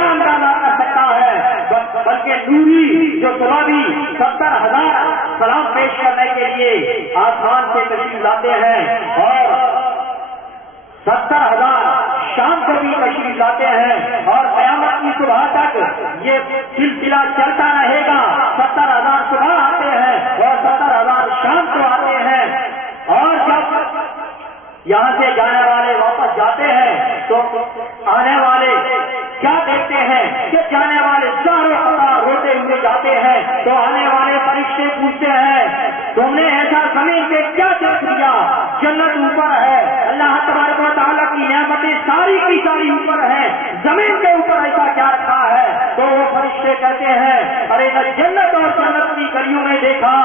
اندازہ کر سکتا ہے، بلکہ نوری جو سواری 70,000 سلام پیش کرنے کے لیے آسمان سے تشریف لاتے ہیں اور 70,000 شام کو بھی تشریف لاتے ہیں اور قیامت کی صبح تک یہ سلسلہ چلتا رہے گا۔ 70,000 صبح آتے ہیں اور 70,000 شام کو آتے ہیں، اور جب یہاں سے جانے والے واپس جاتے ہیں تو آنے والے کیا دیکھتے ہیں کہ جانے والے چاروں قطار روتے ہوئے جاتے ہیں، تو آنے والے فرشتے پوچھتے ہیں تم نے ایسا زمین پہ کیا دیکھ لیا؟ جنت اوپر ہے، اللہ تبارک و تعالیٰ کی نعمتیں ساری کی ساری اوپر ہیں، زمین کے اوپر ایسا کیا رکھا ہے؟ تو وہ فرشتے کہتے ہیں ارے نہ جنت اور جنت کی گلیوں میں دیکھا،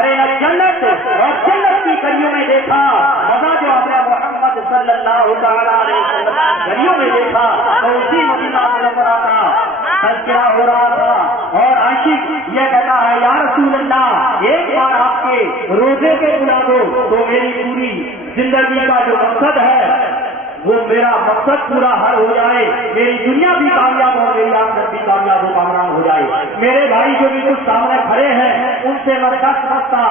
ارے نہ جنت اور جنت کی گلیوں میں دیکھا، مزہ جو ہم نے محمد صلی اللہ تعالیٰ علیہ وسلم گلیوں میں دیکھا تو اسی مدینہ منورہ کا تذکرہ ہو رہا تھا، اور عاشق یہ کہتا ہے یا رسول اللہ ایک بار آپ کے روزے پہ بلا دو تو میری پوری زندگی کا جو مقصد ہے وہ میرا مقصد پورا حل ہو جائے، میری دنیا بھی کامیاب ہو، میری آخرت بھی کامیاب و کامران ہو جائے۔ میرے بھائی جو بھی کچھ سامنے کھڑے ہیں ان سے میں دستہ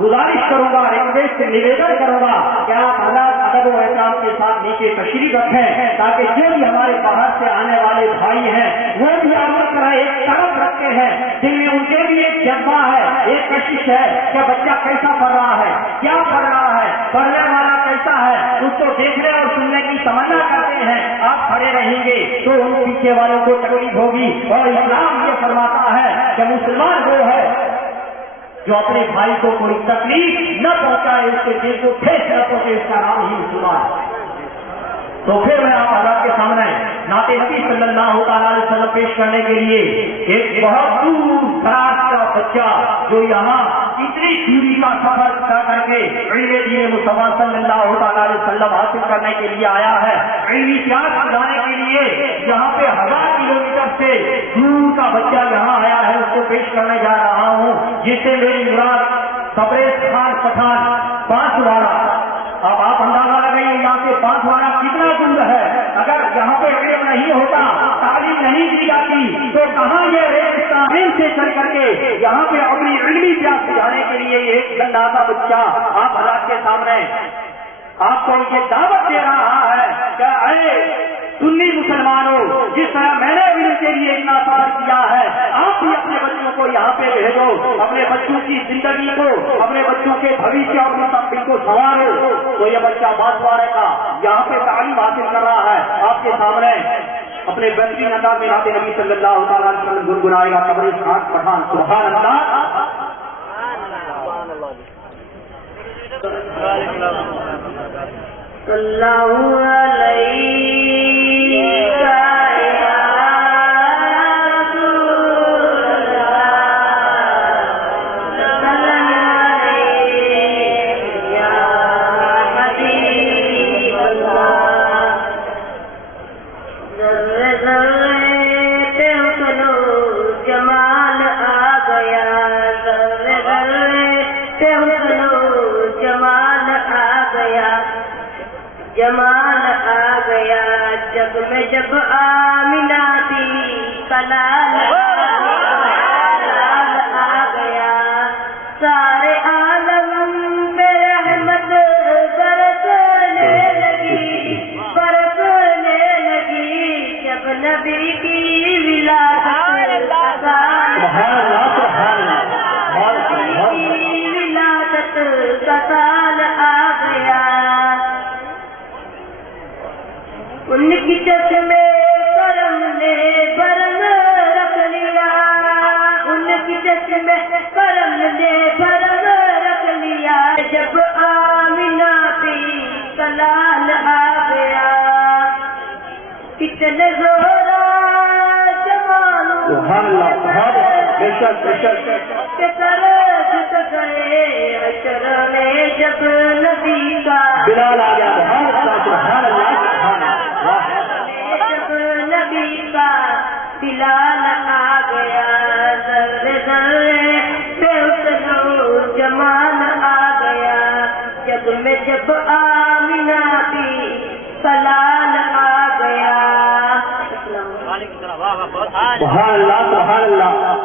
گزارش کروں گا، ریکویسٹ نویدن کروں گا کہ آپ حضرات ادب و احترام کے ساتھ نیچے تشریف رکھیں تاکہ جو بھی ہمارے باہر سے آنے والے بھائی ہیں وہ بھی آمد کرائے، ایک طرف رکھتے ہیں جن میں ان کے بھی ایک جذبہ ہے، ایک کشش ہے کہ بچہ کیسا پڑھ رہا ہے، کیا پڑھ رہا ہے، پڑھنے والا کیسا ہے، اس کو دیکھنے اور سننے کی تمنا کرتے ہیں۔ آپ کھڑے رہیں گے تو ان پیچھے والوں کو تکلیف ہوگی، اور اسلام یہ فرماتا ہے کہ مسلمان وہ ہے جو اپنے بھائی کو کوئی تکلیف نہ پہنچائے، اس کے دل کو ٹھیس نہ پہنچے، اس کا نام ہی مسلمان ہے۔ تو پھر میں آپ حضرات کے سامنے نعت نبی صلی اللہ تعالیٰ علیہ وسلم پیش کرنے کے لیے ایک بہت دور دراز کا بچہ جو یہاں اتنی دوری کا سفر کر کے علم دین مصطفیٰ صلی اللہ تعالیٰ علیہ وسلم حاصل کرنے کے لیے آیا ہے، علمی پیاس بجانے کے لیے یہاں پہ 1000 کلومیٹر سے دور کا بچہ یہاں آیا ہے، اس کو پیش کرنے جا رہا ہوں، جس سے میری مراد تبریز خان پٹھان بانسواڑہ۔ اب آپ اندازہ لگائیے یہاں سے بانسواڑہ کتنا دور ہے، اگر یہاں پہ علم نہیں ہوتا، تعلیم نہیں دی جاتی تو کہاں یہ ریل سے چل کر کے یہاں پہ اپنی علمی پیاس بجھانے کے لیے ایک اندازہ بچہ آپ حضرات کے سامنے آپ کو یہ دعوت دے رہا ہے کہ اے سنی مسلمانوں، جس طرح میں نے علم کے لیے اتنا سفر کیا ہے آپ بھی اپنے بچوں کو یہاں پہ بھیجو، اپنے بچوں کی زندگی کو، اپنے بچوں کے بھوشیہ اور مستقبل کو سنوارو۔ تو یہ بچہ بانسواڑے کا یہاں پہ تعلیم حاصل کر رہا ہے، آپ کے سامنے اپنے بہترین انداز میں نعت نبی صلی اللہ تعالیٰ علیہ وسلم گنگنائے گا تبریز خان پٹھان۔ سبحان اللہ۔ اللہ علیہ جمال آ گیا جگ میں جب آمنہ تھی کلال آ گیا، سارے عالم پہ رحمت برسنے لگی جب نبی کی ولادت کا سال آ گیا، ان کی چشمے کرم نے بھرم رکھ لیا، ان کی چشمے کرم نے بھرم رکھ لیا، جب آمنہ پی کلال آ گیا، کتنے زورا جمالوں کے سر جھک گئے عشر میں جب نبی کا بلال آ گیا، جب نبی کا بلال آ گیا، ذرے ذرے پہ اترو جمال آ گیا، جگ میں جب آمنہ بھی کلال آ گیا، سبحان اللہ سبحان اللہ.